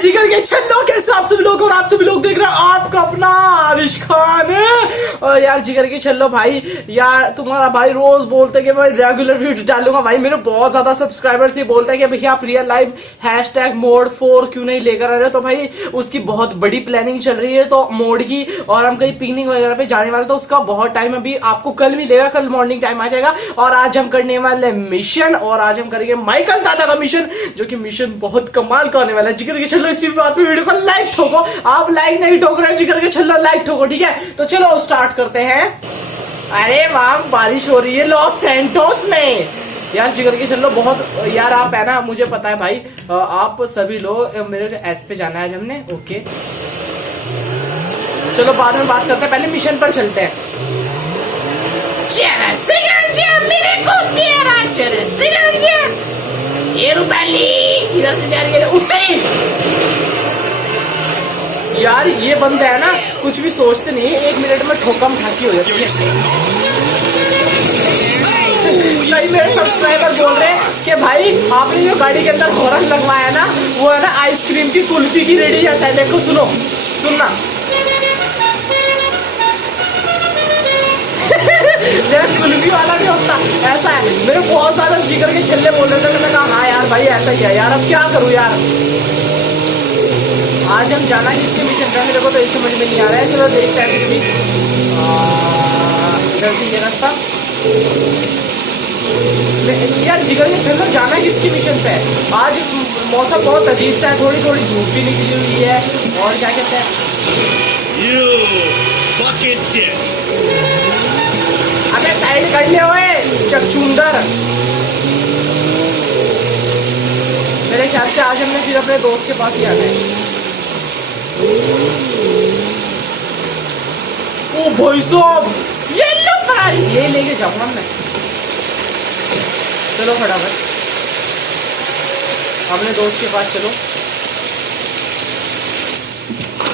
जिगर के छल्लो, कैसे आप सभी लोग, और आप सभी लोग देख रहे हैं आपका अपना आरिश खान। और यार जिगर के छल्लो भाई, यार तुम्हारा भाई रोज बोलते कि मैं रेगुलर वीडियो डालूंगा। भाई मेरे बहुत ज्यादा सब्सक्राइबर्स ये बोलते हैं कि भैया आप रियल लाइफ #mod4 क्यों नहीं लेकर आ रहे। तो भाई उसकी बहुत बड़ी प्लानिंग चल रही है तो मोड की, और हम कहीं पिकनिक वगैरह पे जाने वाले, तो उसका बहुत टाइम अभी आपको कल मिलेगा, कल मॉर्निंग टाइम आ जाएगा। और आज हम करने वाले मिशन, और आज हम करेंगे माइकल दादा का मिशन, जो कि मिशन बहुत कमाल का होने वाला है। जिगर के छल्लो इसी बात पे वीडियो को लाइक ठोको, आप लाइक नहीं ठोक रहे, जिगर के छल्लो लाइक ठोको, ठीक है। तो चलो स्टार्ट करते हैं। अरे वाह, बारिश हो रही है लॉस सैंटोस में। यार जिगर के छल्लो बहुत, यार आप है ना, मुझे पता है भाई आप सभी लोग, मेरे एस पे जाना है आज हमने, ओके चलो बाद में बात करते हैं, पहले मिशन पर चलते हैं। मेरे को प्यारा ये रुपैली इधर से जा रही है, उतरी। यार ये बंद है ना, कुछ भी सोचते नहीं है, 1 मिनट में ठोकम ठाकी हो जाती है। कई मेरे सब्सक्राइबर बोल रहे हैं कि भाई आपने जो गाड़ी के अंदर हॉर्न लगवाया ना, वो है ना आइसक्रीम की कुल्फी की रेडी जैसा है। देखो सुनो, सुनना कुल्फी वाला भी होता ऐसा है। मेरे बहुत ज्यादा जिगर के छल्ले बोल रहे थे, मैंने कहा हाँ यार भाई ऐसा ही है यार, अब क्या करूं यार। आज हम जाना किसके मिशन पे, मेरे को तो ये समझ में नहीं आ रहा है। चलो देखते हैं फिर भी, इधर से ये रास्ता। यार जिगर के छल्ले जाना किसकी मिशन पे है। आज मौसम बहुत अजीब सा है, थोड़ी थोड़ी धूप भी निकली हुई है, और क्या कहते हैं, अबे साइड कर ले ओए चकचुंदर। मेरे ख्याल से आज हमने फिर अपने दोस्त के पास ही आना है। ओ भाई साहब, ये लो फरारी, ये लेके जाऊंगा मैं। चलो फटाफट अपने दोस्त के पास चलो।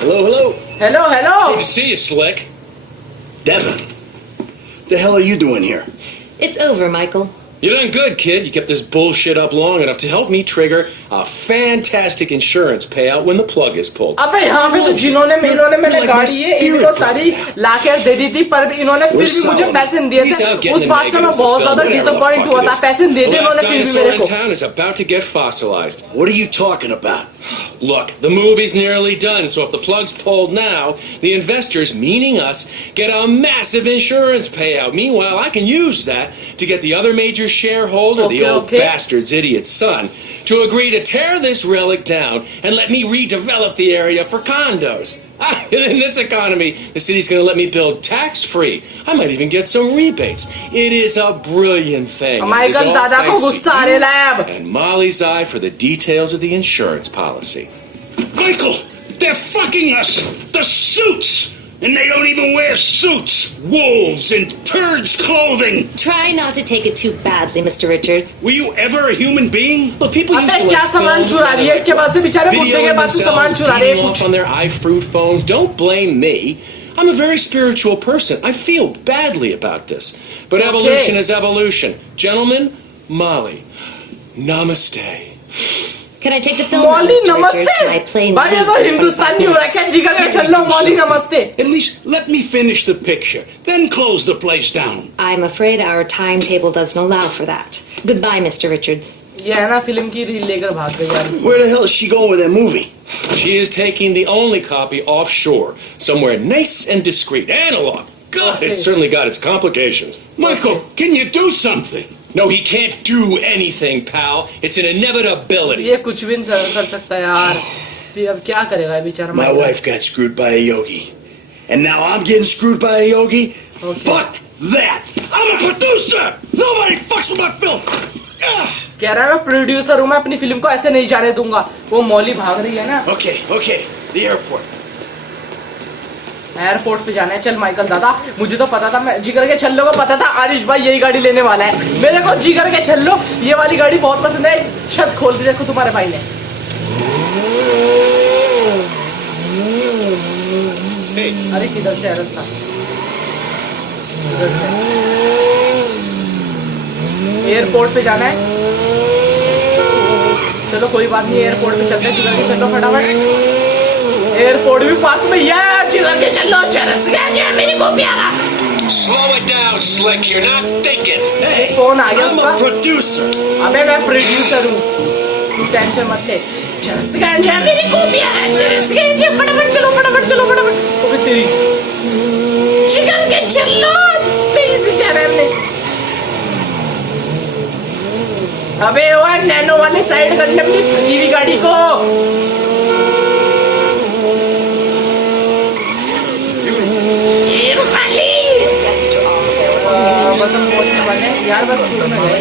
Hello, hello. Hello hello. Good to see you, Slick. Devin, the hell are you doing here? It's over, Michael. You're doing good, kid. You kept this bullshit up long enough to help me trigger a fantastic insurance payout when the plug is pulled. अबे यहाँ पे तो जिन्होंने मैंने गाड़ी है इनको सारी लाकर दे दी थी, पर इन्होंने फिर भी मुझे पैसे नहीं दिए थे। उस बात से मैं बहुत ज्यादा डिसअपॉइंट हुआ था। पैसे नहीं देते उन्होंने फिर भी मेरे को। Town is about to get fossilized. What are you talking about? Look, the movie's nearly done, so if the plug's pulled now, the investors, meaning us, get a massive insurance payout. Meanwhile, I can use that to get the other major shareholder, the old bastard's idiot son, to agree to tear this relic down and let me redevelop the area for condos. In this economy, the city's going to let me build tax-free. I might even get some rebates. It is a brilliant thing. Michael दादा को गुस्सा आ रहा है अब। And Molly's eye for the details of the insurance policy. Michael, they're fucking us! The suits! And they don't even wear suits! Wolves in turds clothing! Try not to take it too badly, Mr. Richards. Were you ever a human being? Look, people used to क्या सामान चुरा रही है इसके पास से, बेचारे बुढ़े के पास से सामान चुरा रहे हैं कुछ on their iFruit phones. Don't blame me. I'm a very spiritual person. I feel badly about this. But evolution is evolution. Gentlemen, Molly, namaste. Can I take the film, Mauli Mr. Richards? नमस्ते। My plane भाई ये तो leaves in हिंदुस्तानी हो 45 रहा है क्या, minutes. जिगर के छल्लो मौली नमस्ते। At least let me finish the picture, then close the place down. I'm afraid our timetable doesn't allow for that. Goodbye, Mr. Richards. ये है ना फिल्म की रील लेकर भाग गई यार। Where the hell is she going with that movie? She is taking the only copy offshore, somewhere nice and discreet. Analog. God, it's certainly got its complications. Michael, can you do something? No, he can't do anything, pal. It's an inevitability. ये कुछ भी नहीं कर सकता यार। फिर अब क्या करेगा ये बेचारा। My wife got screwed by a yogi. And now I'm getting screwed by a yogi? Fuck that! I'm a producer! Nobody fucks with my film! कह रहा है मैं प्रोड्यूसर हूँ, मैं अपनी फिल्म को ऐसे नहीं जाने दूंगा। वो मौली भाग रही है ना। Okay, the airport. एयरपोर्ट पे जाना है। चल माइकल दादा, मुझे तो पता था, मैं जिगर के छल्लों को पता था आरिश भाई यही गाड़ी लेने वाला है। मेरे को जिगर के छल्लो ये वाली गाड़ी बहुत पसंद है। छत खोल दी देखो तुम्हारे भाई ने। अरे किधर से है रास्ता, इधर से। एयरपोर्ट पे जाना है। चलो कोई बात नहीं, एयरपोर्ट पे चलते हैं, जिगर के चलो फटाफट। एयरपोर्ट भी पास में ही है, जिगर के चलो, चरस गया जो मेरी को प्यारा। Slow it down, Slick. You're not thinking. Hey, phone आ गया I'm उसका। a producer. अबे मैं प्रोड्यूसर हूँ, तू टेंशन मत ले। चरस गया जो मेरी को प्यारा, चरस गया जो, फटाफट चलो फटाफट चलो फटाफट। ओबे तेरी जिगर के चलो, तेजी से जा रहा है हमने। अबे वो नैनो वाले साइड कर ले अपनी थकी हुई गाड़ी को। ये रुपाली, बस हम पहुंचने वाले हैं यार, बस छूट ना जाए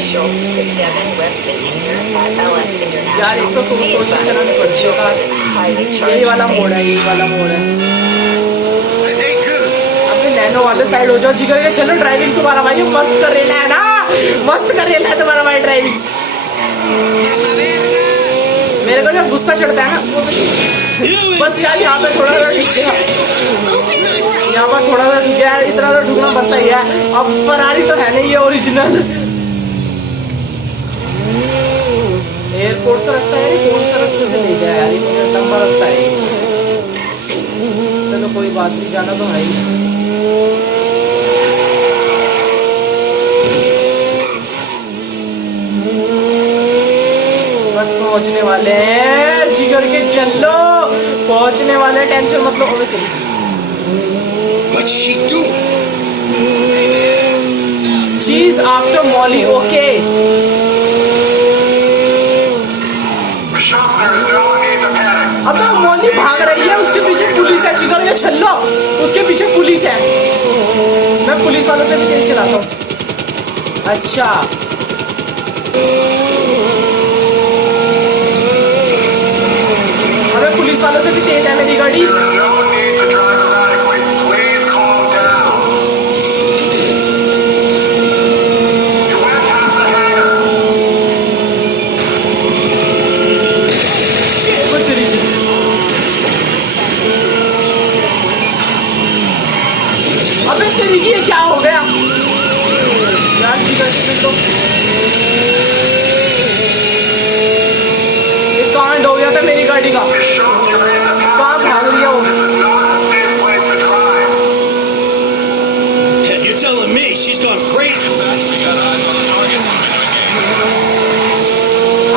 यार। एक तो सोच सोच के चलानी पड़ती है कार। यही वाला मोड़ है, यही वाला मोड़ है। अबे नैनो वाले साइड हो जाओ, जिगर के चलो। ड्राइविंग तुम्हारा भाई मस्त कर रहा है ना, मस्त कर रहा है तुम्हारा भाई ड्राइविंग। मेरे को जब गुस्सा चढ़ता है ना, बस यार यहाँ पे थोड़ा सा ठुक गया, यहाँ पर थोड़ा सा ठुक गया, इतना तो ठुकना बनता ही है। अब फरारी तो है नहीं ये ओरिजिनल। एयरपोर्ट का रास्ता है, कौन सा रास्ते से ले गया यार, ये लंबा रास्ता है। चलो कोई बात नहीं, जाना तो है ही। बस पहुंचने वाले हैं, जिगर के चलो, पहुंचने वाले, टेंशन मत लो। What's she doing? She's after Molly, okay. अबे मॉली भाग रही है, उसके पीछे पुलिस है, जिगर के चलो, उसके पीछे पुलिस है। मैं पुलिस वालों से भी तेज चलाता हूँ। अच्छा अबे पुलिस वालों से भी तेज है मेरी गाड़ी। अबे तेरी की ये क्या हो गया यार, जिगर तो ये कांड हो गया था मेरी गाड़ी का। कहाँ भाग रही है वो? You're telling me she's gone crazy?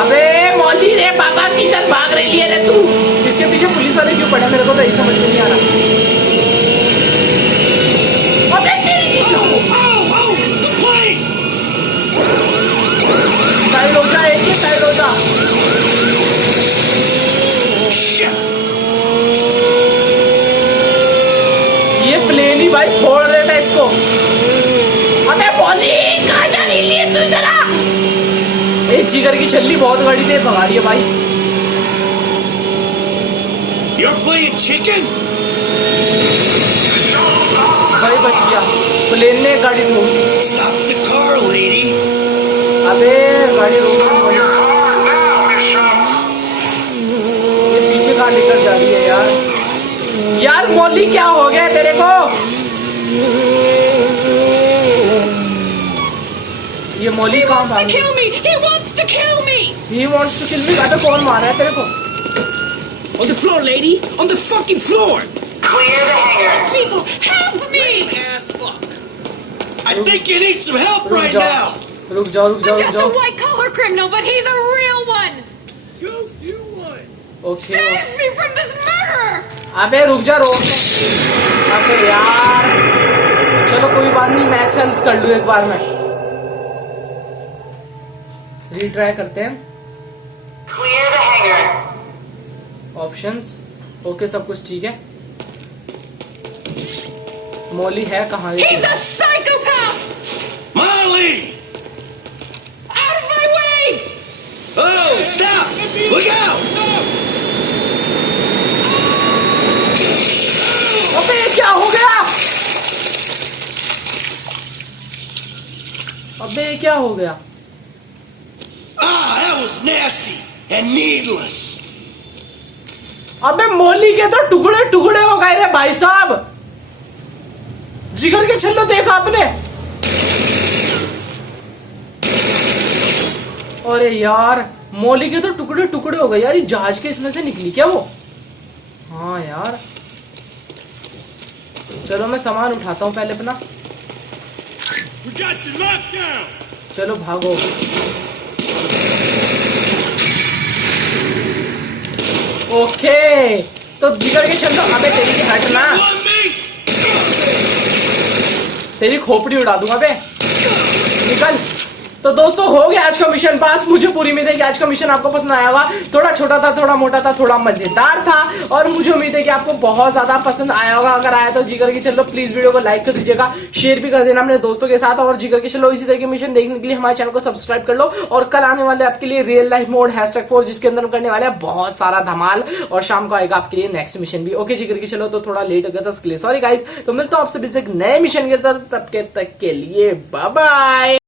अबे मौली रे बाबा, किधर भाग रही है रे तू? इसके पीछे पुलिस वाले क्यों पड़े, मेरे को तो यही समझ में नहीं आ रहा। अबे तेरी की जाओ, The plane! साइड हो जा, एक ही साइड हो जा। Shit! ये प्लेन ही भाई फोड़ देता है इसको। अबे मौली कहाँ जा रही है तू, इधर आ। ये जिगर की छल्ली बहुत गाड़ी तेज भगा रही है भाई। You're playing chicken? भाई बच गया, प्लेन ने गाड़ी रोक दी। Stop the car, lady! अबे गाड़ी रोक दी। ये पीछे कहाँ लेकर जा रही है यार? यार मौली क्या हो गया तेरे को? ये मौली कहाँ भाग रही है? He wants to kill me! He wants to kill me? अबे कौन मारा है तेरे को? On the floor, lady! On the fucking floor! People, help me! Ass fuck! I think you need some help रुक right जाओ, now! रुक जाओ, रुक जाओ, I'm रुक just a जाओ। white collar criminal, but he's a real one! Okay Save me from this murderer! अबे रुक जा, रोक। अबे यार चलो कोई बात नहीं, मैक्स हेल्थ कर लूँ एक बार में। रीट्राई करते हैं। ऑप्शंस ओके, सब कुछ ठीक है। मौली है कहाँ? He's a psychopath! Molly! Out of my way! Oh, stop! Look out! अबे ये क्या हो गया? अबे ये क्या हो गया? Ah, that was nasty and needless. अबे मौली के तो टुकड़े टुकड़े हो गए रे भाई साहब। जिगर के छल्लो देखा आपने? अरे यार मौली के तो टुकड़े टुकड़े हो गए यार, ये जहाज के इसमें से निकली क्या वो? हाँ यार, चलो मैं सामान उठाता हूँ पहले अपना। चलो भागो। ओके, तो जिगर के चल दो। अबे तेरी हटना, तेरी खोपड़ी उड़ा दूंगा बे, निकल। तो दोस्तों हो गया आज का मिशन पास। मुझे पूरी उम्मीद है कि आज का मिशन आपको पसंद आया होगा। थोड़ा छोटा था, थोड़ा मोटा था, थोड़ा मजेदार था, और मुझे उम्मीद है कि आपको बहुत ज्यादा पसंद आया होगा। अगर आया तो जिगर के चलो प्लीज वीडियो को लाइक कर दीजिएगा, शेयर भी कर देना अपने दोस्तों के साथ। और जिगर के चलो इसी तरह के मिशन देखने के लिए हमारे चैनल को सब्सक्राइब कर लो। और कल आने वाले आपके लिए रियल लाइफ मोड #4, जिसके अंदर हम करने वाले हैं बहुत सारा धमाल, और शाम को आएगा आपके लिए नेक्स्ट मिशन भी। ओके जिगर के चलो, तो थोड़ा लेट हो गया था उसके लिए सॉरी गाइस। तो मिलता हूं आपसे एक नए मिशन के साथ, तब के तक के लिए बाय बाय।